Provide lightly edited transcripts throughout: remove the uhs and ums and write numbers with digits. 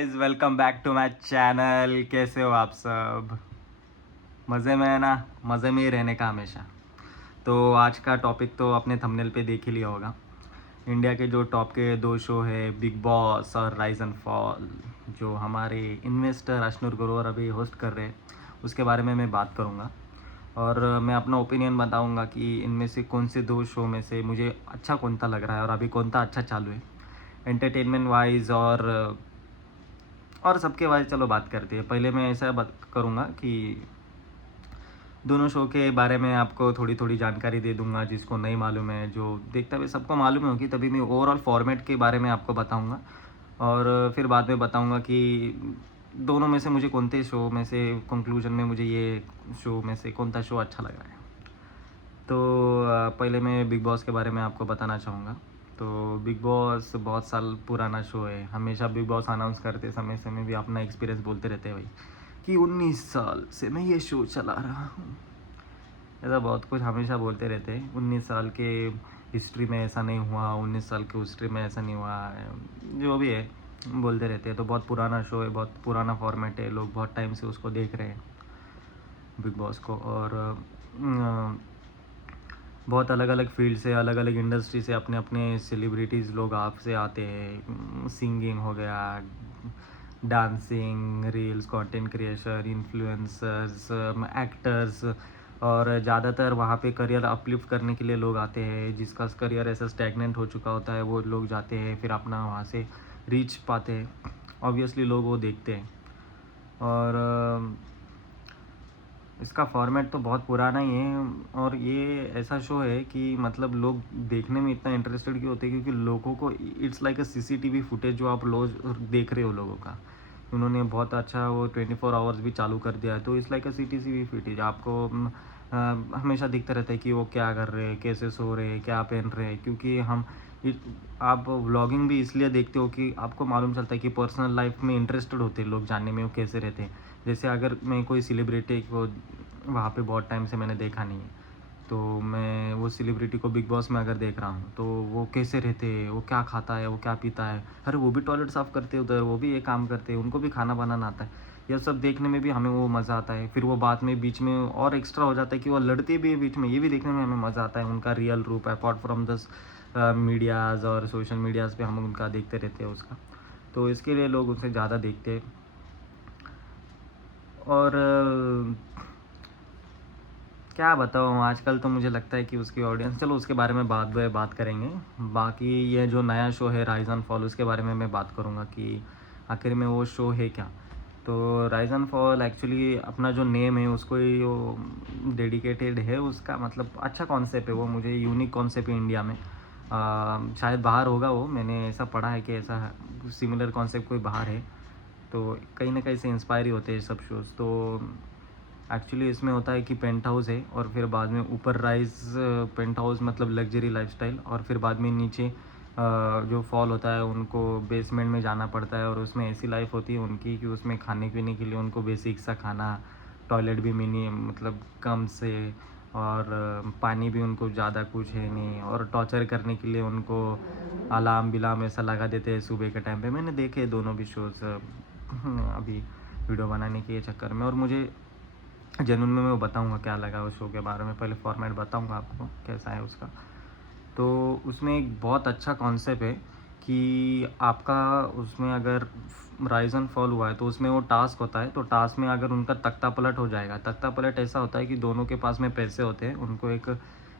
Welcome back to my channel. कैसे हो आप सब? मज़े में है ना? मज़े में ही रहने का हमेशा। तो आज का टॉपिक तो आपने थंबनेल पे देख ही लिया होगा। इंडिया के जो टॉप के दो शो है, बिग बॉस और राइज एंड फॉल, जो हमारे इन्वेस्टर अश्नुर ग्रोवर अभी होस्ट कर रहे हैं, उसके बारे में मैं बात करूँगा। और मैं अपना ओपिनियन बताऊँगा कि इनमें से कौन से दो शो में से मुझे अच्छा कौन सा लग रहा है और अभी कौन सा अच्छा चालू है एंटरटेनमेंट वाइज और सबके वाइज। चलो बात करते हैं। पहले मैं ऐसा बात करूँगा कि दोनों शो के बारे में आपको थोड़ी थोड़ी जानकारी दे दूंगा, जिसको नहीं मालूम है। जो देखता है सबको मालूम होगी, तभी मैं ओवरऑल फॉर्मेट के बारे में आपको बताऊंगा। और फिर बाद में बताऊंगा कि दोनों में से मुझे कौन से शो में से कंक्लूजन में मुझे ये शो में से कौन सा शो अच्छा लगा है। तो पहले मैं बिग बॉस के बारे में आपको बताना चाहूँगा। तो बिग बॉस बहुत साल पुराना शो है। हमेशा बिग बॉस अनाउंस करते समय समय भी अपना एक्सपीरियंस बोलते रहते हैं भाई, कि 19 साल से मैं ये शो चला रहा हूँ। ऐसा बहुत कुछ हमेशा बोलते रहते हैं। 19 साल के हिस्ट्री में ऐसा नहीं हुआ, 19 साल के हिस्ट्री में ऐसा नहीं हुआ, जो भी है बोलते रहते हैं। तो बहुत पुराना शो है, बहुत पुराना फॉर्मेट है, लोग बहुत टाइम से उसको देख रहे हैं बिग बॉस को। और बहुत अलग अलग फील्ड से, अलग अलग इंडस्ट्री से अपने अपने सेलिब्रिटीज़ लोग आपसे आते हैं। सिंगिंग हो गया, dancing, reels, content creation, influencers, actors, और ज़्यादातर वहाँ पे करियर अपलिफ्ट करने के लिए लोग आते हैं। जिसका करियर ऐसा स्टैगनेंट हो चुका होता है, वो लोग जाते हैं, फिर अपना वहाँ से रीच पाते हैं। ऑब्वियसली लोग वो देखते हैं। और इसका फॉर्मेट तो बहुत पुराना ही है। और ये ऐसा शो है कि मतलब लोग देखने में इतना इंटरेस्टेड क्यों होते हैं, क्योंकि लोगों को it's like a CCTV footage जो आप लोग देख रहे हो लोगों का। उन्होंने बहुत अच्छा वो 24 आवर्स भी चालू कर दिया है। तो it's like a CCTV footage आपको हमेशा दिखता रहता है कि वो क्या कर रहे हैं, कैसे सो रहे हैं, क्या पहन रहे हैं। क्योंकि आप व्लॉगिंग भी इसलिए देखते हो कि आपको मालूम चलता है कि पर्सनल लाइफ में इंटरेस्टेड होते हैं लोग जानने में वो कैसे रहते हैं। जैसे अगर मैं कोई सेलिब्रिटी को वहाँ पे बहुत टाइम से मैंने देखा नहीं है, तो मैं वो सेलिब्रिटी को बिग बॉस में अगर देख रहा हूँ, तो वो कैसे रहते हैं, वो क्या खाता है, वो क्या पीता है। अरे वो भी टॉयलेट साफ़ करते हैं उधर, वो भी ये काम करते हैं, उनको भी खाना बनाना आता है। यह सब देखने में भी हमें वो मज़ा आता है। फिर वो बाद में बीच में और एक्स्ट्रा हो जाता है कि वो लड़ते भी है बीच में, ये भी देखने में हमें मज़ा आता है। उनका रियल रूप है, अपार्ट फ्रॉम दस मीडियाज़ और सोशल मीडियाज़ पे हम उनका देखते रहते हैं उसका। तो इसके लिए लोग उसे ज़्यादा देखते हैं। और क्या बताऊँ, आजकल तो मुझे लगता है कि उसकी ऑडियंस, चलो उसके बारे में बाद में बात करेंगे। बाकी ये जो नया शो है राइज एंड फॉल, उसके बारे में मैं बात करूँगा कि आखिर में वो शो है क्या। तो राइज एंड फॉल एक्चुअली अपना जो नेम है उसको ही वो डेडिकेटेड है। उसका मतलब अच्छा कॉन्सेप्ट है, वो मुझे यूनिक कॉन्सेप्ट है इंडिया में। शायद बाहर होगा वो, मैंने ऐसा पढ़ा है कि ऐसा सिमिलर कॉन्सेप्ट कोई बाहर है। तो कहीं ना कहीं से इंस्पायर ही होते हैं सब शोज़। तो एक्चुअली इसमें होता है कि पेंट हाउस है, और फिर बाद में ऊपर राइज, पेंट हाउस मतलब लग्जरी लाइफस्टाइल, और फिर बाद में नीचे जो फॉल होता है उनको बेसमेंट में जाना पड़ता है। और उसमें ऐसी लाइफ होती है उनकी कि उसमें खाने पीने के लिए उनको बेसिक सा खाना, टॉयलेट भी मिनी मतलब कम से, और पानी भी उनको ज़्यादा कुछ है नहीं। और टॉर्चर करने के लिए उनको अलार्म बिलाम ऐसा लगा देते हैं सुबह के टाइम पे। मैंने देखे दोनों भी शोज़ अभी वीडियो बनाने के चक्कर में। और मुझे जेनुइन में मैं बताऊंगा क्या लगा उस शो के बारे में। पहले फॉर्मेट बताऊंगा आपको कैसा है उसका। तो उसमें एक बहुत अच्छा कॉन्सेप्ट है कि आपका उसमें अगर राइज एंड फॉल हुआ है तो उसमें वो टास्क होता है। तो टास्क में अगर उनका तख्ता पलट हो जाएगा, तख्ता पलट ऐसा होता है कि दोनों के पास में पैसे होते हैं। उनको एक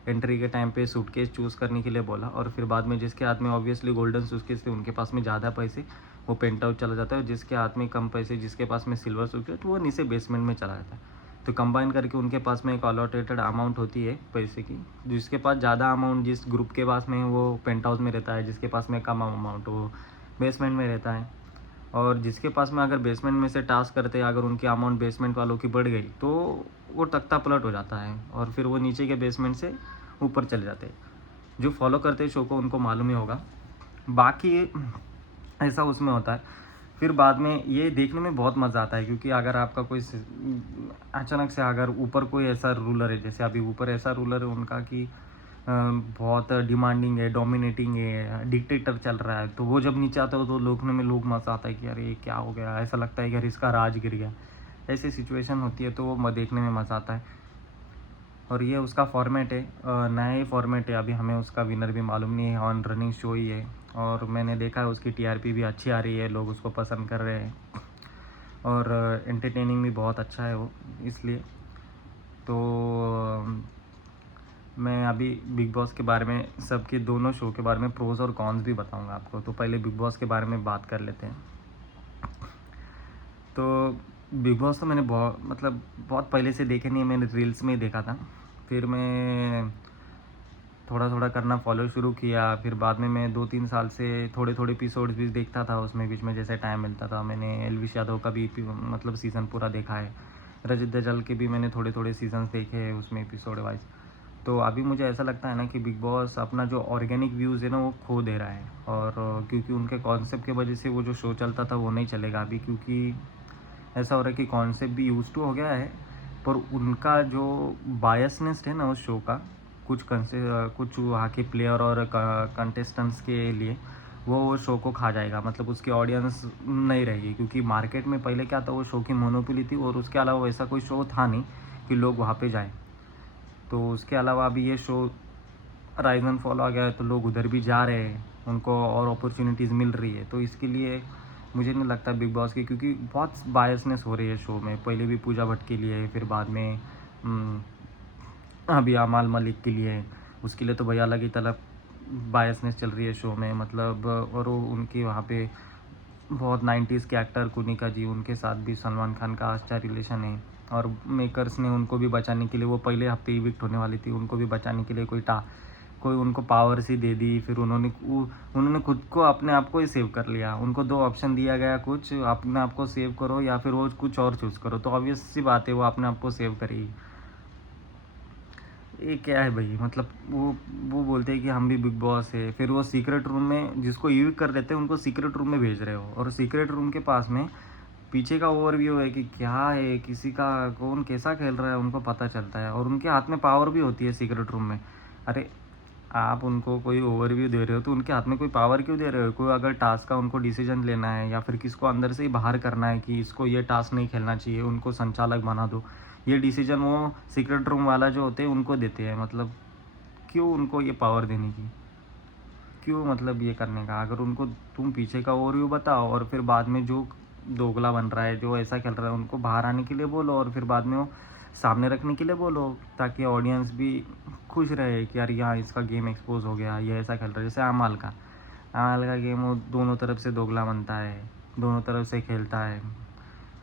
एंट्री के टाइम पे सूटकेस चूज़ करने के लिए बोला, और फिर बाद में जिसके हाथ में ऑब्वियसली गोल्डन सूटकेस थे उनके पास में ज़्यादा पैसे, वो पेंट आउट चला जाता है। और जिसके हाथ में कम पैसे, जिसके पास में सिल्वर सूटकेस, तो वो नीचे बेसमेंट में चला जाता है। तो कंबाइन करके उनके पास में एक अलॉटेटेड अमाउंट होती है पैसे की। जिसके पास ज़्यादा अमाउंट, जिस ग्रुप के पास में वो पेंट हाउस में रहता है, जिसके पास में कम अमाउंट वो बेसमेंट में रहता है। और जिसके पास में अगर बेसमेंट में से टास्क करते हैं, अगर उनकी अमाउंट बेसमेंट वालों की बढ़ गई, तो वो तख्ता पलट हो जाता है, और फिर वो नीचे के बेसमेंट से ऊपर चले जाते हैं। जो फॉलो करते हैं शो को उनको मालूम ही होगा। बाकी ऐसा उसमें होता है। फिर बाद में ये देखने में बहुत मज़ा आता है, क्योंकि अगर आपका कोई अचानक से अगर ऊपर कोई ऐसा रूलर है, जैसे अभी ऊपर ऐसा रूलर है उनका कि बहुत डिमांडिंग है, डोमिनेटिंग है, डिक्टेटर चल रहा है, तो वो जब नीचे आता है तो लोग मज़ा आता है कि अरे ये क्या हो गया, ऐसा लगता है कि अरे इसका राज गिर गया। ऐसी सिचुएशन होती है तो वो देखने में मज़ा आता है। और ये उसका फॉर्मेट है, नया ही फॉर्मेट है, अभी हमें उसका विनर भी मालूम नहीं है, ऑन रनिंग शो ही है। और मैंने देखा है उसकी टीआरपी भी अच्छी आ रही है, लोग उसको पसंद कर रहे हैं और एंटरटेनिंग भी बहुत अच्छा है वो, इसलिए। तो मैं अभी बिग बॉस के बारे में, सबके दोनों शो के बारे में प्रोज और कॉन्स भी बताऊंगा आपको। तो पहले बिग बॉस के बारे में बात कर लेते हैं। तो बिग बॉस तो मैंने बहुत पहले से देखे नहीं है, मैंने रील्स में ही देखा था। फिर मैं थोड़ा थोड़ा करना फॉलो शुरू किया, फिर बाद में मैं 2-3 साल से थोड़े थोड़े एपिसोड्स भी देखता था उसमें, बीच में जैसे टाइम मिलता था। मैंने एलविश यादव का भी सीज़न पूरा देखा है, रजत दजल के भी मैंने थोड़े थोड़े सीजन्स देखे हैं उसमें एपिसोड वाइज। तो अभी मुझे ऐसा लगता है ना कि बिग बॉस अपना जो ऑर्गेनिक व्यूज़ है ना वो खो दे रहा है। और क्योंकि उनके कॉन्सेप्ट की वजह से वो जो शो चलता था वो नहीं चलेगा अभी, क्योंकि ऐसा हो रहा है कि कॉन्सेप्ट भी यूज टू हो गया है, पर उनका जो बायसनेस है ना उस शो का, कुछ वहाँ के प्लेयर और कंटेस्टेंट्स के लिए वो शो को खा जाएगा, मतलब उसकी ऑडियंस नहीं रहेगी। क्योंकि मार्केट में पहले क्या था, वो शो की मोनोपोली थी और उसके अलावा वैसा कोई शो था नहीं कि लोग वहाँ पे जाएँ। तो उसके अलावा अभी ये शो राइज एंड फॉल आ गया है तो लोग उधर भी जा रहे हैं, उनको और अपॉर्चुनिटीज़ मिल रही है। तो इसके लिए मुझे नहीं लगता बिग बॉस की, क्योंकि बहुत बायसनेस हो रही है शो में। पहले भी पूजा भट्ट के लिए, फिर बाद में अभी अमाल मलिक के लिए, उसके लिए तो भैया अलग ही तरह बायसनेस चल रही है शो में, मतलब। और वो उनके वहाँ पे बहुत 90s के एक्टर कुनिका जी, उनके साथ भी सलमान खान का अच्छा रिलेशन है। और मेकर्स ने उनको भी बचाने के लिए, वो पहले हफ्ते इविक्ट होने वाली थी, उनको भी बचाने के लिए कोई उनको पावर्स ही दे दी। फिर उन्होंने खुद को, अपने आप को ही सेव कर लिया। उनको 2 ऑप्शन दिया गया, कुछ अपने आप को सेव करो या फिर वो कुछ और चूज़ करो। तो ऑब्वियस सी बात है वो अपने आप को सेव करेगी। ये क्या है भाई, मतलब वो बोलते हैं कि हम भी बिग बॉस है, फिर वो सीक्रेट रूम में जिसको इविक्ट कर देते हैं उनको सीक्रेट रूम में भेज रहे हो, और सीक्रेट रूम के पास में पीछे का ओवरव्यू है कि क्या है, किसी का कौन कैसा खेल रहा है उनको पता चलता है, और उनके हाथ में पावर भी होती है सीक्रेट रूम में। अरे आप उनको कोई ओवरव्यू दे रहे हो तो उनके हाथ में कोई पावर क्यों दे रहे हो? कोई अगर टास्क का उनको डिसीजन लेना है या फिर किसको अंदर से ही बाहर करना है कि इसको ये टास्क नहीं खेलना चाहिए, उनको संचालक बना दो, ये डिसीजन वो सीक्रेट रूम वाला जो होते हैं उनको देते हैं। मतलब क्यों उनको ये पावर देने की, क्यों मतलब ये करने का? अगर उनको तुम पीछे का ओवरव्यू बताओ और फिर बाद में जो दोगला बन रहा है, जो ऐसा खेल रहा है, उनको बाहर आने के लिए बोलो और फिर बाद में वो सामने रखने के लिए बोलो, ताकि ऑडियंस भी खुश रहे कि यार यहाँ इसका गेम एक्सपोज हो गया, ये ऐसा खेल रहा है। जैसे अमाल का गेम, वो दोनों तरफ से दोगला बनता है, दोनों तरफ से खेलता है।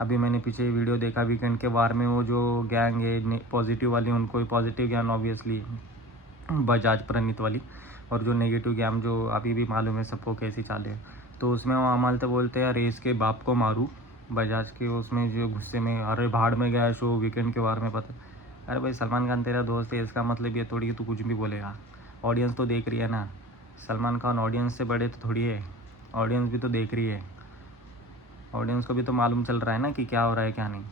अभी मैंने पीछे वीडियो देखा वीकेंड के वार में, वो जो गैंग है पॉजिटिव वाली, उनको पॉजिटिव गैंग ऑब्वियसली बजाज प्रणीत वाली, और जो नेगेटिव गैम जो अभी भी मालूम है सबको कैसी चाले है। तो उसमें वो अमाल तो बोलते हैं रेस के बाप को मारूँ, बजाज के उसमें जो गुस्से में, अरे भाड़ में गया शो वीकेंड के बारे में पता। अरे भाई सलमान खान तेरा दोस्त है, इसका मतलब ये थोड़ी कि तू कुछ भी बोलेगा। ऑडियंस तो देख रही है ना, सलमान खान ऑडियंस से बड़े तो थोड़ी है, ऑडियंस भी तो देख रही है। ऑडियंस को भी तो मालूम चल रहा है ना कि क्या हो रहा है क्या नहीं।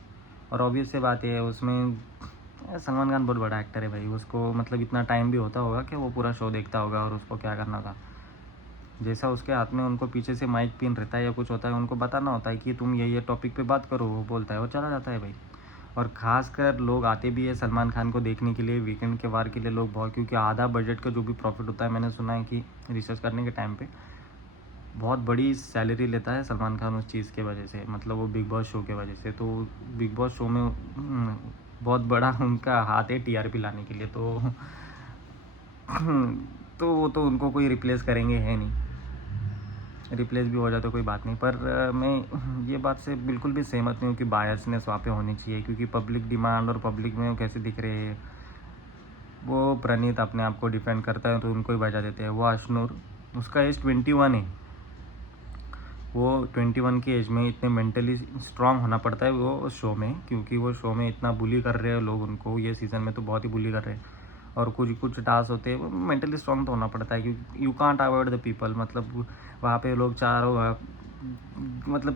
और ऑब्वियस से बात है उसमें सलमान खान बहुत बड़ा एक्टर है भाई, उसको मतलब इतना टाइम भी होता होगा कि वो पूरा शो देखता होगा और उसको क्या करना था। जैसा उसके हाथ में उनको पीछे से माइक पिन रहता है या कुछ होता है, उनको बताना होता है कि तुम ये टॉपिक पे बात करो, वो बोलता है, वो चला जाता है भाई। और ख़ासकर लोग आते भी है सलमान खान को देखने के लिए, वीकेंड के वार के लिए लोग बहुत, क्योंकि आधा बजट का जो भी प्रॉफिट होता है, मैंने सुना है कि रिसर्च करने के टाइम पे बहुत बड़ी सैलरी लेता है सलमान खान उस चीज़ के वजह से, मतलब वो बिग बॉस शो के वजह से। तो बिग बॉस शो में बहुत बड़ा उनका हाथ है टीआरपी लाने के लिए। तो वो तो उनको कोई रिप्लेस करेंगे है नहीं, रिप्लेस भी हो जाए तो कोई बात नहीं। पर मैं ये बात से बिल्कुल भी सहमत नहीं हूँ कि बायसनेस वहाँ पे होनी चाहिए, क्योंकि पब्लिक डिमांड और पब्लिक में वो कैसे दिख रहे हैं। वो प्रणीत अपने आप को डिफेंड करता है तो उनको ही बजा देते हैं। वो अशनूर, उसका एज 21 है, वो 21 की एज में इतने मेंटली स्ट्रांग होना पड़ता है वो शो में, क्योंकि वो शो में इतना बुली कर रहे हैं लोग उनको, ये सीज़न में तो बहुत ही बुली कर रहे हैं। और कुछ कुछ टास्क होते हैं, वो मेंटली स्ट्रांग तो होना पड़ता है, क्योंकि you can't avoid the people. मतलब वहाँ पे लोग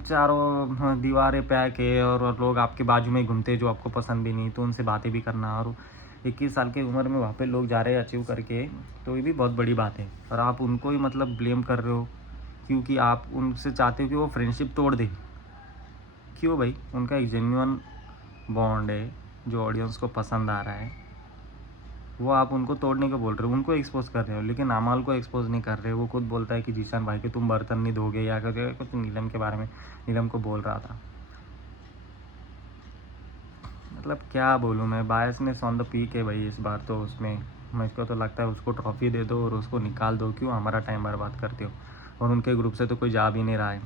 चारों दीवारें पैक है और लोग आपके बाजू में घूमते हैं जो आपको पसंद भी नहीं, तो उनसे बातें भी करना। और 21 साल की उम्र में वहाँ पे लोग जा रहे हैं अचीव करके, तो ये भी बहुत बड़ी बात है। और आप उनको ही मतलब ब्लेम कर रहे हो क्योंकि आप उनसे चाहते हो कि वो फ्रेंडशिप तोड़ दें। क्यों भाई? उनका एक जेन्युइन बॉन्ड है जो ऑडियंस को पसंद आ रहा है, वो आप उनको तोड़ने को बोल रहे हो, उनको एक्सपोज़ कर रहे हो, लेकिन अमाल को एक्सपोज़ नहीं कर रहे हो। वो खुद बोलता है कि जीशान भाई कि तुम बर्तन नहीं धोगे या करके कुछ नीलम के बारे में नीलम को बोल रहा था। मतलब क्या बोलूँ मैं, बायसनेस ऑन द पीक है भाई इस बार तो उसमें। मुझको तो लगता है उसको ट्रॉफ़ी दे दो और उसको निकाल दो, क्यों हमारा टाइम बर्बाद करते हो? और उनके ग्रुप से तो कोई जा भी नहीं रहा है।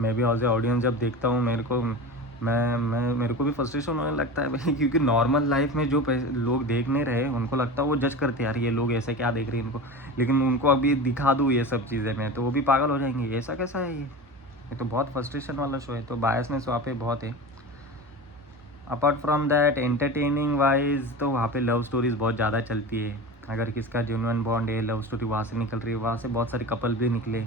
मैं भी एज़ ए ऑडियंस जब देखता हूँ मेरे को भी फ्रस्ट्रेशन होने लगता है भाई, क्योंकि नॉर्मल लाइफ में जो लोग देख नहीं रहे उनको लगता है वो जज करते हैं, यार ये लोग ऐसे क्या देख रहे हैं इनको, लेकिन उनको अभी दिखा दूँ ये सब चीज़ें मैं तो वो भी पागल हो जाएंगे, ऐसा कैसा है ये तो बहुत फ्रस्ट्रेशन वाला शो है। तो बायसनेस वहाँ पे बहुत है। Apart from that entertaining wise तो वहाँ पे लव स्टोरीज़ बहुत ज़्यादा चलती है। अगर किसका जेन्युइन बॉन्ड है, लव स्टोरी वहाँ से निकल रही है, वहाँ से बहुत सारे कपल भी निकले,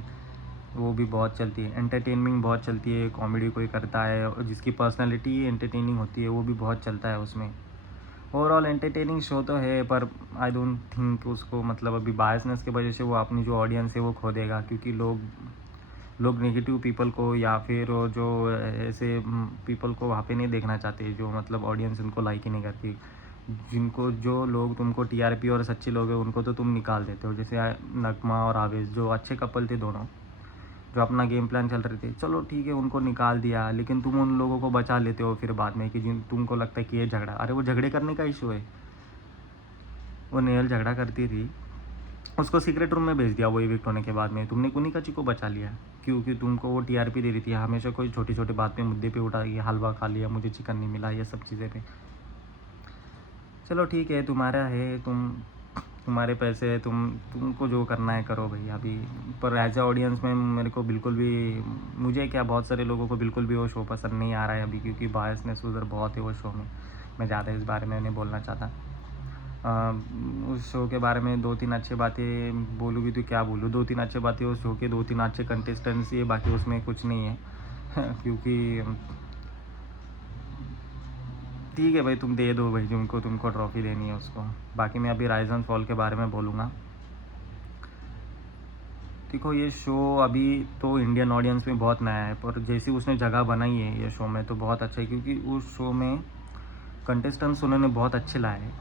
वो भी बहुत चलती है। एंटरटेनमेंट बहुत चलती है, कॉमेडी कोई करता है और जिसकी पर्सनैलिटी एंटरटेनिंग होती है वो भी बहुत चलता है उसमें। ओवरऑल एंटरटेनिंग शो तो है, पर आई डोंट थिंक उसको मतलब अभी बायसनेस की वजह से वो अपनी जो ऑडियंस है वो खो देगा, क्योंकि लोग नेगेटिव पीपल को या फिर जो ऐसे पीपल को वहाँ पे नहीं देखना चाहते, जो मतलब ऑडियंस उनको लाइक ही नहीं करती। जिनको जो लोग तुमको टीआरपी और सच्चे लोग हैं उनको तो तुम निकाल देते हो, जैसे नगमा और आवेश जो अच्छे कपल थे दोनों, जो अपना गेम प्लान चल रहे थे, चलो ठीक है उनको निकाल दिया, लेकिन तुम उन लोगों को बचा लेते हो फिर बाद में कि जिन तुमको लगता है कि ये झगड़ा, अरे वो झगड़े करने का इशू है। वो नेहल झगड़ा करती थी, उसको सीक्रेट रूम में भेज दिया वो इविक्ट होने के बाद में, तुमने कुनी ची को बचा लिया। क्योंकि तुमको वो टीआरपी दे रही थी, हमेशा कोई छोटी छोटी बात पे मुद्दे पे उठा कि हलवा खा लिया, मुझे चिकन नहीं मिला, ये सब चीज़ें पे। चलो ठीक है, तुम्हारा है, तुम्हारे पैसे है, तुमको जो करना है करो भाई अभी। पर एज ए ऑडियंस में मेरे को बिल्कुल भी, मुझे क्या बहुत सारे लोगों को बिल्कुल भी वो शो पसंद नहीं आ रहा है अभी, क्योंकि बायसनेस उधर बहुत है वो शो में। मैं ज़्यादा इस बारे में नहीं बोलना चाहता। उस शो के बारे में 2-3 अच्छी बातें बोलूँगी तो क्या बोलूँ, 2-3 अच्छी बातें उस शो के 2-3 अच्छे कंटेस्टेंट्स ही है, बाकी उसमें कुछ नहीं है। क्योंकि ठीक है भाई, तुम दे दो भाई जिनको तुमको ट्रॉफ़ी देनी है उसको। बाकी मैं अभी राइज़ एंड फॉल के बारे में बोलूँगा। देखो ये शो अभी तो इंडियन ऑडियंस में बहुत नया है, पर जैसी उसने जगह बनाई है ये शो में तो बहुत अच्छा है, क्योंकि उस शो में कंटेस्टेंट्स उन्होंने बहुत अच्छे लाए हैं।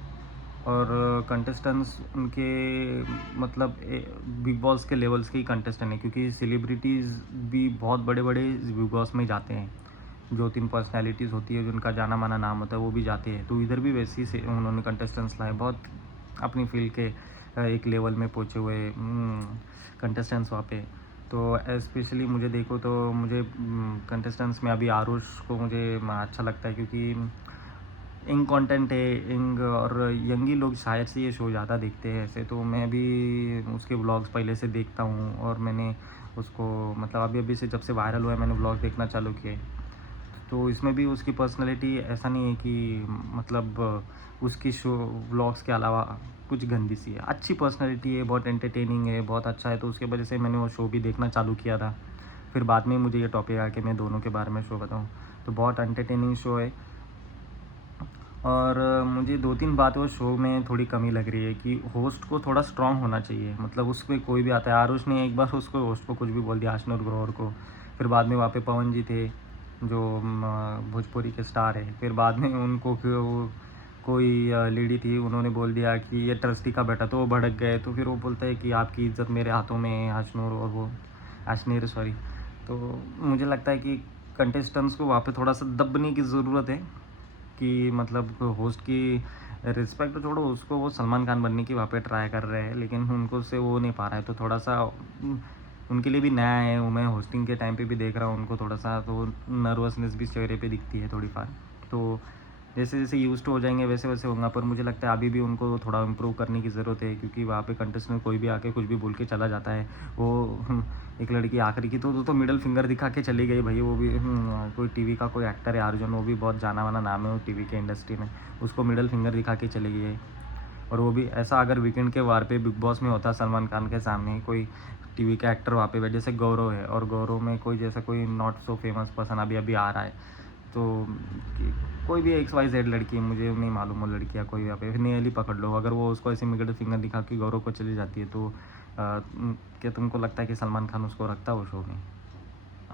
और कंटेस्टेंट्स उनके मतलब बिग बॉस के लेवल्स के ही कंटेस्टेंट हैं, क्योंकि सेलिब्रिटीज़ भी बहुत बड़े बड़े बिग बॉस में जाते हैं। जो 3 पर्सनैलिटीज़ होती है जिनका जाना माना नाम होता है वो भी जाते हैं, तो इधर भी वैसे ही से उन्होंने कंटेस्टेंट्स लाए, बहुत अपनी फील्ड के एक लेवल में पहुँचे हुए कंटेस्टेंट्स वहाँ पे। तो स्पेशली मुझे देखो तो मुझे कंटेस्टेंट्स में अभी आरुष को मुझे अच्छा लगता है, क्योंकि यंग कंटेंट है, यंग और यंग ही लोग शायद से ये शो ज़्यादा देखते हैं ऐसे। तो मैं भी उसके व्लॉग्स पहले से देखता हूँ, और मैंने उसको मतलब अभी अभी से जब से वायरल हुआ है मैंने व्लॉग देखना चालू किया है। तो इसमें भी उसकी पर्सनैलिटी ऐसा नहीं है कि मतलब उसकी शो व्लॉग्स के अलावा कुछ गंदी सी है, अच्छी पर्सनैलिटी है, बहुत एंटरटेनिंग है, बहुत अच्छा है। तो उसके वजह से मैंने वो शो भी देखना चालू किया था। फिर बाद में मुझे ये टॉपिक आया कि मैं दोनों के बारे में शो बताऊँ। तो बहुत एंटरटेनिंग शो है। और मुझे 2-3 बातें उस शो में थोड़ी कमी लग रही है कि होस्ट को थोड़ा स्ट्रॉन्ग होना चाहिए। मतलब उसमें कोई भी आता है, आरुष ने एक बार उसको होस्ट को कुछ भी बोल दिया, आशनूर ग्रोवर को। फिर बाद में वहाँ पे पवन जी थे जो भोजपुरी के स्टार है। फिर बाद में उनको कोई लेडी थी, उन्होंने बोल दिया कि ये ट्रस्टी का बेटा, तो वो भड़क गए। तो फिर वो बोलता है कि आपकी इज़्ज़त मेरे हाथों में है आशनूर, और वो आशनीर सॉरी। तो मुझे लगता है कि कंटेस्टेंट्स को वहाँ पे थोड़ा सा दबने की ज़रूरत है, कि मतलब होस्ट की रिस्पेक्ट तो छोड़ो, उसको वो सलमान खान बनने की वहाँ पे ट्राई कर रहे हैं, लेकिन उनको से वो नहीं पा रहा है। तो थोड़ा सा उनके लिए भी नया है वो, मैं होस्टिंग के टाइम पे भी देख रहा हूँ उनको, थोड़ा सा तो नर्वसनेस भी चेहरे पे दिखती है थोड़ी फार। तो जैसे जैसे यूज़ टू हो जाएंगे वैसे वैसे होगा, पर मुझे लगता है अभी भी उनको थोड़ा इम्प्रूव करने की ज़रूरत है, क्योंकि वहाँ पे कंटेस्टेंट कोई भी आके कुछ भी बोल के चला जाता है। वो एक लड़की आखिरी की तो मिडल फिंगर दिखा के चली गई भाई, वो भी कोई टीवी का कोई एक्टर है अर्जुन, वो भी बहुत जाना माना नाम है वो टीवी के इंडस्ट्री में, उसको मिडल फिंगर दिखा के चली गई है। और वो भी ऐसा अगर वीकेंड के वार पे बिग बॉस में होता सलमान खान के सामने कोई टीवी का एक्टर वहाँ पे जैसे गौरव है, और गौरव में कोई जैसा कोई नॉट सो फेमस पर्सन अभी अभी आ रहा है, तो कि कोई भी XYZ लड़की, मुझे नहीं मालूम वो लड़कियाँ कोई यहाँ पे नियरली पकड़ लो, अगर वो उसको ऐसे मिडिल फिंगर दिखा के गौरव को चली जाती है तो क्या तुमको लगता है कि सलमान खान उसको रखता है वो शो में?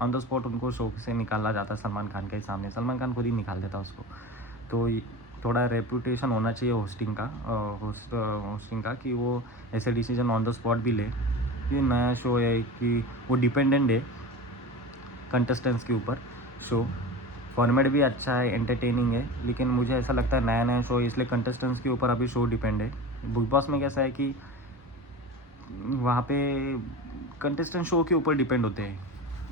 ऑन द स्पॉट उनको शो से निकाला जाता है सलमान खान के सामने, सलमान खान खुद ही निकाल देता उसको। तो थोड़ा रेपुटेशन होना चाहिए होस्टिंग का, होस्टिंग का, कि वो ऐसे डिसीजन ऑन द स्पॉट भी ले। ये नया शो है कि वो डिपेंडेंट है कंटेस्टेंट्स के ऊपर शो। फॉर्मेट भी अच्छा है, एंटरटेनिंग है, लेकिन मुझे ऐसा लगता है नया नया शो इसलिए कंटेस्टेंट्स के ऊपर अभी शो डिपेंड है। बिग बॉस में कैसा है कि वहाँ पे कंटेस्टेंट शो के ऊपर डिपेंड होते हैं,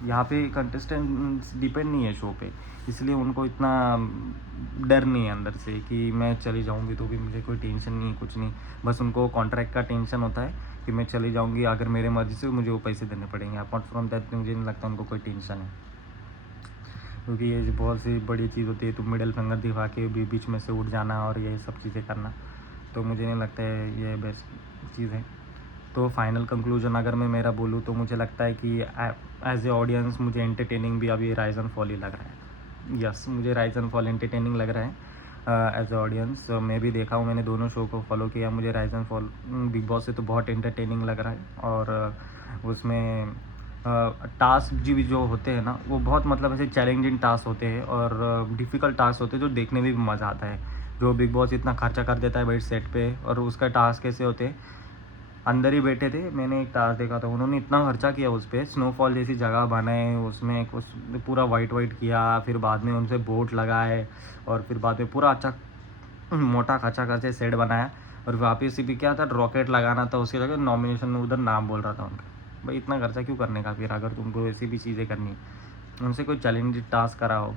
यहाँ पे कंटेस्टेंट डिपेंड नहीं है शो पे, इसलिए उनको इतना डर नहीं है अंदर से कि मैं चली जाऊँगी तो भी मुझे कोई टेंशन नहीं, कुछ नहीं। बस उनको कॉन्ट्रैक्ट का टेंशन होता है कि मैं चली जाऊँगी, अगर मेरे मर्ज़ी से मुझे वो पैसे देने पड़ेंगे। अपार्ट फ्रॉम दैट मुझे नहीं लगता उनको कोई टेंशन है, क्योंकि ये जो बहुत सी बड़ी चीज़ होती है, तो मिडिल फिंगर दिखा के बीच में से उठ जाना और ये सब चीज़ें करना, तो मुझे नहीं लगता है ये बेस्ट चीज़ है। तो फाइनल कंक्लूजन अगर मैं मेरा बोलूँ तो मुझे लगता है कि एज ए ऑडियंस मुझे एंटरटेनिंग भी अभी राइज एंड फॉल ही लग रहा है। यस, मुझे राइज एंड फॉल एंटरटेनिंग लग रहा है एज ए ऑडियंस। मैं भी देखा हूँ, मैंने दोनों शो को फॉलो किया, मुझे rise and fall big boss से तो बहुत एंटरटेनिंग लग रहा है। और उसमें टास्क भी जो होते हैं ना, वो बहुत मतलब ऐसे चैलेंजिंग टास्क होते हैं और डिफ़िकल्ट टास्क होते हैं, जो देखने में भी मज़ा आता है। जो बिग बॉस इतना खर्चा कर देता है भाई सेट पे, और उसका टास्क कैसे होते हैं, अंदर ही बैठे थे, मैंने एक टास्क देखा था, उन्होंने इतना खर्चा किया उस पर, स्नोफॉल जैसी जगह बनाए, उसमें कुछ पूरा वाइट वाइट किया, फिर बाद में उनसे बोट लगाए, और फिर बाद में पूरा अच्छा मोटा खर्चा करके सेट बनाया, और वापस से भी क्या था, रॉकेट लगाना था उसकी जगह, नॉमिनेशन में उधर नाम बोल रहा था उनका। भाई इतना खर्चा क्यों करने का फिर, अगर तुमको ऐसी भी चीज़ें करनी, उनसे कोई चैलेंजिंग टास्क कराओ,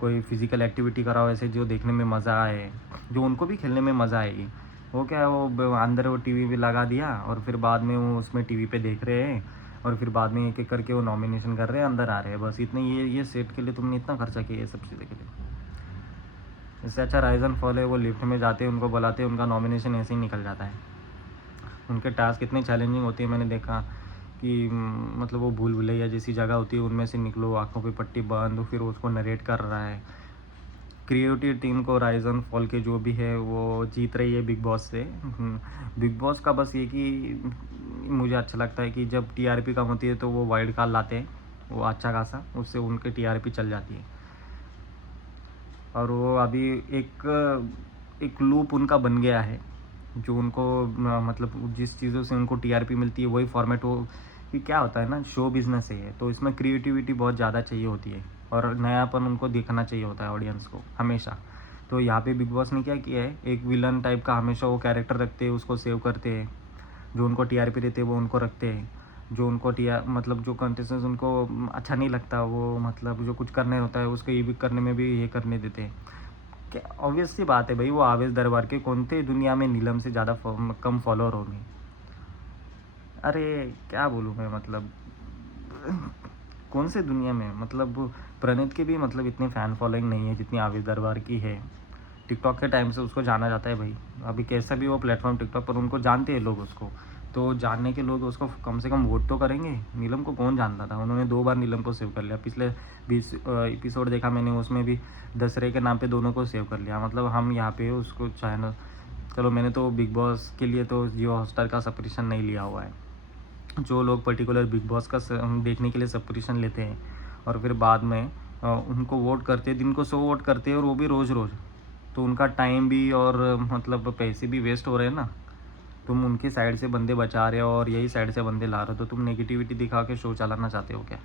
कोई फिजिकल एक्टिविटी कराओ ऐसे जो देखने में मज़ा आए, जो उनको भी खेलने में मज़ा आएगी। वो क्या है, वो अंदर वो टीवी भी लगा दिया, और फिर बाद में वो उसमें टीवी पे देख रहे हैं, और फिर बाद में एक एक करके वो नॉमिनेशन कर रहे हैं, अंदर आ रहे हैं, बस इतने। ये सेट के लिए तुमने इतना खर्चा किया ये सब चीज़ें के लिए। इससे अच्छा राइज एंड फॉल है, वो लिफ्ट में जाते हैं, उनको बुलाते हैं, उनका नॉमिनेशन ऐसे ही निकल जाता है। उनके टास्क इतने चैलेंजिंग होती है, मैंने देखा कि मतलब वो भूल भुलैया जैसी जगह होती है, उनमें से निकलो, आँखों पे पट्टी बांध, फिर उसको नरेट कर रहा है। क्रिएटिव टीम को राइज एंड फॉल के जो भी है वो जीत रही है बिग बॉस से। बिग बॉस का बस ये कि मुझे अच्छा लगता है कि जब टीआरपी कम होती है तो वो वाइल्ड कार्ड लाते हैं, वो अच्छा खासा, उससे उनकी टीआरपी चल जाती है। और वो अभी एक लूप उनका बन गया है, जो उनको मतलब जिस चीज़ों से उनको टीआरपी मिलती है वही फॉर्मेट हो। कि क्या होता है ना, शो बिज़नेस है, तो इसमें क्रिएटिविटी बहुत ज़्यादा चाहिए होती है, और नयापन उनको दिखना चाहिए होता है ऑडियंस को हमेशा। तो यहाँ पे बिग बॉस ने क्या किया है, एक विलन टाइप का हमेशा वो कैरेक्टर रखते हैं, उसको सेव करते हैं, जो उनको टीआरपी देते हैं वो उनको रखते हैं, जो उनको मतलब जो कंटेस्टेंट्स उनको अच्छा नहीं लगता, वो मतलब जो कुछ करने होता है उसको ये भी करने में भी ये करने देते हैं। क्या ऑब्वियस सी बात है भाई, वो आवेश दरबार के कोणते दुनिया में नीलम से ज़्यादा कम फॉलोअर होंगे। अरे क्या बोलूँ मैं, मतलब कौन से दुनिया में, मतलब प्रणीत के भी मतलब इतनी फ़ैन फॉलोइंग नहीं है जितनी आवेश दरबार की है। टिकटॉक के टाइम से उसको जाना जाता है भाई, अभी कैसा भी वो प्लेटफॉर्म टिकटॉक पर, उनको जानते हैं लोग उसको, तो जानने के लोग उसको कम से कम वोट तो करेंगे। नीलम को कौन जानता था, उन्होंने 2 बार नीलम को सेव कर लिया। पिछले 20 एपिसोड देखा मैंने, उसमें भी दशहरे के नाम पे दोनों को सेव कर लिया। मतलब हम यहाँ पे उसको चैनल, चलो मैंने तो बिग बॉस के लिए तो जियो हॉटस्टार का सब्सक्रिप्शन नहीं लिया हुआ है। जो लोग पर्टिकुलर बिग बॉस का देखने के लिए सब्सक्रिप्शन लेते हैं और फिर बाद में उनको वोट करते हैं, दिन को 100 वोट करते हैं, और वो भी रोज़ रोज़, तो उनका टाइम भी और मतलब पैसे भी वेस्ट हो रहे हैं ना। तुम उनकी साइड से बंदे बचा रहे हो और यही साइड से बंदे ला रहे हो, तो तुम नेगेटिविटी दिखा के शो चलाना चाहते हो क्या?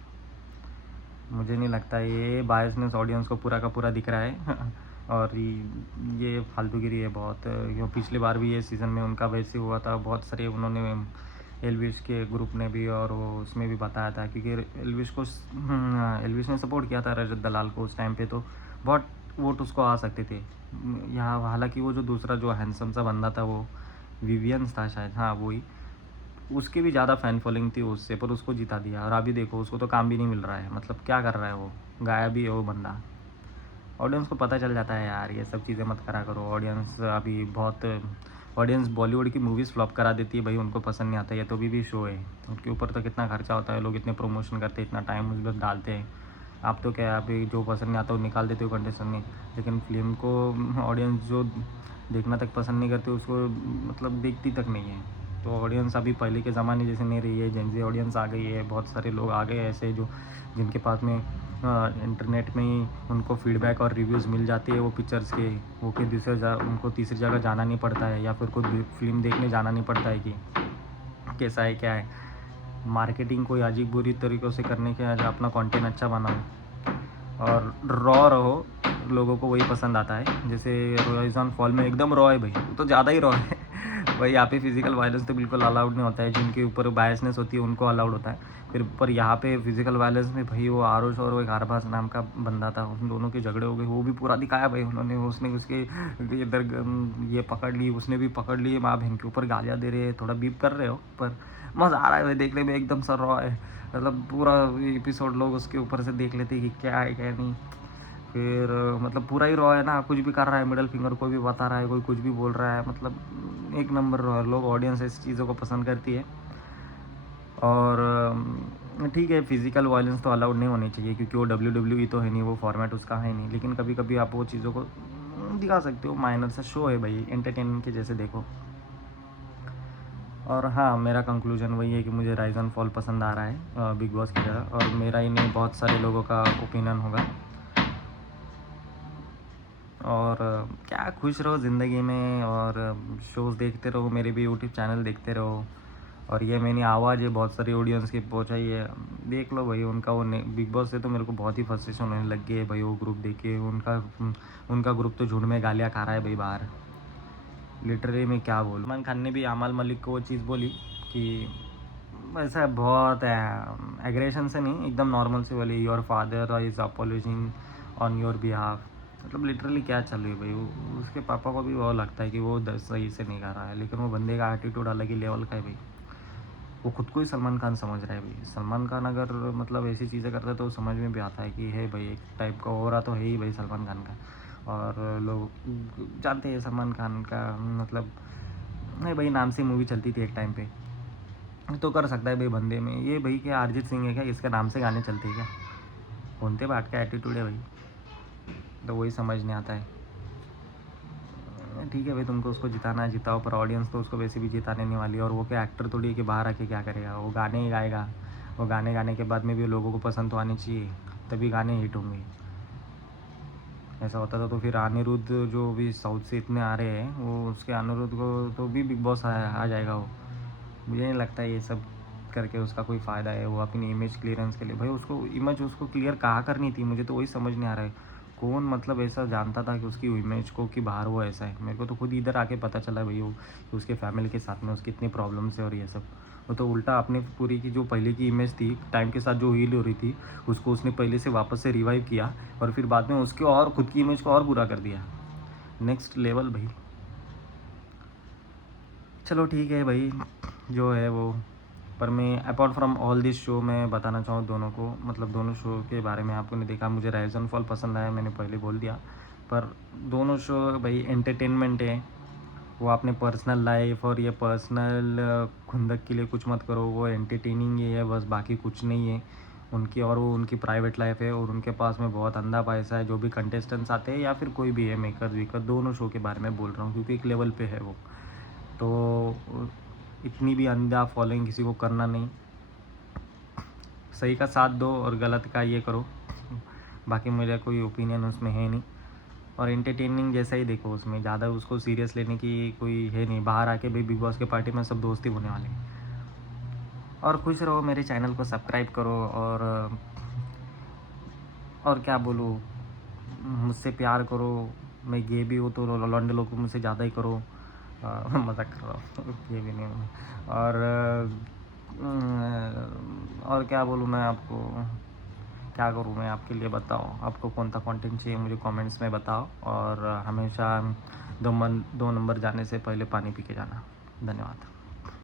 मुझे नहीं लगता, ये बायसनेस ऑडियंस को पूरा का पूरा दिख रहा है और ये फालतूगिरी है बहुत। यो पिछली बार भी ये सीज़न में उनका वैसे हुआ था, बहुत सारे उन्होंने एलविश के ग्रुप ने भी और वो उसमें भी बताया था, क्योंकि एलविश ने सपोर्ट किया था रजत दलाल को उस टाइम पे, तो बहुत वोट उसको आ सकते थे यहाँ। हालांकि वो जो दूसरा जो हैंडसम सा बंदा था, वो विवियन था शायद, हाँ वही, उसकी भी ज़्यादा फ़ैन फॉलोइंग थी उससे, पर उसको जिता दिया। और अभी देखो उसको तो काम भी नहीं मिल रहा है, मतलब क्या कर रहा है वो, गायब भी है वो बंदा। ऑडियंस को पता चल जाता है यार, ये सब चीज़ें मत करा करो। ऑडियंस अभी बहुत, ऑडियंस बॉलीवुड की मूवीज़ फ्लॉप करा देती है भाई, उनको पसंद नहीं आता। ये तो भी शो है, उनके ऊपर तो कितना खर्चा होता है, लोग इतने प्रमोशन करते हैं, इतना टाइम उस पर डालते हैं, आप तो क्या है, आप जो पसंद नहीं आता वो निकाल देते हो कंटेस्टेंट में, लेकिन फिल्म को ऑडियंस जो देखना तक पसंद नहीं करते उसको मतलब देखती तक नहीं है। तो ऑडियंस अभी पहले के ज़माने जैसे नहीं रही है, जेन ज़ी ऑडियंस आ गई है, बहुत सारे लोग आ गए ऐसे जो जिनके पास में इंटरनेट में ही उनको फीडबैक और रिव्यूज़ मिल जाती है वो पिक्चर्स के, वो फिर उनको तीसरी जगह जाना नहीं पड़ता है या फिर खुद फिल्म देखने जाना नहीं पड़ता है कि कैसा है क्या है। मार्केटिंग कोई अजीब बुरी तरीक़ों से करने के आज अपना कंटेंट अच्छा बनाओ और रॉ रहो, लोगों को वही पसंद आता है। जैसे राइज़ एंड फॉल में एकदम रॉ है भाई, वो तो ज़्यादा ही रॉ है भाई। यहाँ पे फिजिकल वायलेंस तो बिल्कुल अलाउड नहीं होता है, जिनके ऊपर बायसनेस होती है उनको अलाउड होता है। फिर पर यहाँ पे फिजिकल वायलेंस में भाई वो आरुष और वो एक अरबाज नाम का बंदा था, उन दोनों के झगड़े हो गए, वो भी पूरा दिखाया भाई उन्होंने। उसने उसके इधर ये पकड़ ली, उसने भी पकड़ ली, माँ बहन के ऊपर गालियाँ दे रहे हैं, थोड़ा बीप कर रहे हो, पर मज़ा आ रहा है भाई देखने में, एकदम सा रॉ है। मतलब पूरा एपिसोड लोग उसके ऊपर से देख लेते हैं कि क्या है क्या नहीं। फिर मतलब पूरा ही रॉ है ना, कुछ भी कर रहा है, मिडल फिंगर कोई भी बता रहा है, कोई कुछ भी बोल रहा है, मतलब एक नंबर रॉ है। लोग ऑडियंस इस चीज़ों को पसंद करती है। और ठीक है, फिजिकल वायलेंस तो अलाउड नहीं होनी चाहिए क्योंकि वो WWE तो है नहीं, वो फॉर्मेट उसका है नहीं, लेकिन कभी कभी आप वो चीज़ों को दिखा सकते हो। माइनर सा शो है भाई, एंटरटेनमेंट के जैसे देखो। और हाँ, मेरा कंक्लूजन वही है कि मुझे राइज एंड फॉल पसंद आ रहा है बिग बॉस की तरह, और मेरा ही नहीं बहुत सारे लोगों का ओपिनियन होगा। और क्या खुश रहो ज़िंदगी में, और शोज़ देखते रहो, मेरे भी यूट्यूब चैनल देखते रहो। और ये मैंने आवाज़ है बहुत सारी ऑडियंस की पहुँचाई है, देख लो भाई। उनका वो बिग बॉस से तो मेरे को बहुत ही फ्रस्ट्रेशन होने लग गई है भाई। वो ग्रुप देख के उनका ग्रुप तो झुंड में गालियाँ खा रहा है भाई बाहर। लिटरली मैं क्या बोलूँ। सलमान खान ने भी आमाल मलिक को वो चीज़ बोली कि ऐसा बहुत है, एग्रेशन से नहीं, एकदम नॉर्मल से बोली, your father is apologising on your behalf. मतलब लिटरली क्या चल रही है भाई। उसके पापा को भी वो लगता है कि वो सही से नहीं कर रहा है, लेकिन वो बंदे का एटीट्यूड अलग ही लेवल का है भाई। वो खुद को ही सलमान खान समझ रहा है भाई। सलमान खान अगर मतलब ऐसी चीज़ें करता है तो समझ में भी आता है कि है भाई, एक टाइप का हो रहा तो है ही भाई सलमान खान का। और लोग जानते हैं सलमान खान का, मतलब नहीं भाई, नाम से मूवी चलती थी एक टाइम पे, तो कर सकता है भाई बंदे में। ये भाई क्या अरिजीत सिंह है क्या, इसके नाम से गाने चलते हैं क्या? कौनते बाट का एटीट्यूड है भाई, तो वही समझ नहीं आता है। ठीक है भाई, तुमको उसको जिताना है जिताओ, पर ऑडियंस तो उसको वैसे भी जिताने नहीं वाली। और वो क्या एक्टर थोड़ी है कि बाहर आके क्या करेगा, वो गाने ही गाएगा। वो गाने गाने के बाद में भी लोगों को पसंद तो आनी चाहिए, तभी गाने हिट होंगे। ऐसा होता था तो फिर अनिरुद्ध जो भी साउथ से इतने आ रहे हैं, वो उसके अनिरुद्ध को तो भी बिग बॉस आ जाएगा वो। मुझे नहीं लगता ये सब करके उसका कोई फ़ायदा है। वो अपनी इमेज क्लियरेंस के लिए भाई, उसको इमेज उसको क्लियर कहाँ करनी थी, मुझे तो वही समझ नहीं आ रहा है। कौन मतलब ऐसा जानता था कि उसकी इमेज को कि बाहर वो ऐसा है? मेरे को तो खुद इधर आके पता चला भाई वो कि उसके फैमिली के साथ में उसकी इतनी प्रॉब्लम्स है और ये सब। वो तो उल्टा अपनी पूरी की जो पहले की इमेज थी टाइम के साथ जो हील हो रही थी, उसको उसने पहले से वापस से रिवाइव किया, और फिर बाद में उसके और खुद की इमेज को और बुरा कर दिया। नेक्स्ट लेवल भाई। चलो ठीक है भाई, जो है वो। पर मैं apart from all this show मैं बताना चाहूँ दोनों को, मतलब दोनों शो के बारे में आपको नहीं देखा। मुझे राइज एंड फॉल पसंद आया, मैंने पहले बोल दिया। पर दोनों शो भाई एंटरटेनमेंट है। वो अपने पर्सनल लाइफ और ये पर्सनल खुंदक के लिए कुछ मत करो, वो एंटरटेनिंग ही है बस, बाकी कुछ नहीं है उनकी। और वो उनकी प्राइवेट लाइफ है, और उनके पास में बहुत अंधा पैसा है। जो भी कंटेस्टेंट्स आते हैं या फिर कोई भी है, मेकर वीकर, दोनों शो के बारे में बोल रहा हूँ क्योंकि एक लेवल पे है वो। तो इतनी भी अंधा फॉलोइंग किसी को करना नहीं, सही का साथ दो और गलत का ये करो। बाकी मेरा कोई ओपिनियन उसमें है नहीं। और एंटरटेनिंग जैसा ही देखो, उसमें ज़्यादा उसको सीरियस लेने की कोई है नहीं। बाहर आके भी बिग बॉस के पार्टी में सब दोस्ती होने वाले हैं। और खुश रहो, मेरे चैनल को सब्सक्राइब करो। और क्या बोलूँ, मुझसे प्यार करो। मैं गे भी हूँ तो लौंडे लोग को मुझसे ज़्यादा ही करो। मजाक कर रहा हूँ, ये भी नहीं हूँ। और क्या बोलूँ मैं आपको, क्या करूँ मैं आपके लिए, बताओ आपको कौन सा कंटेंट चाहिए, मुझे कमेंट्स में बताओ। और हमेशा 2 नंबर जाने से पहले पानी पी के जाना। धन्यवाद।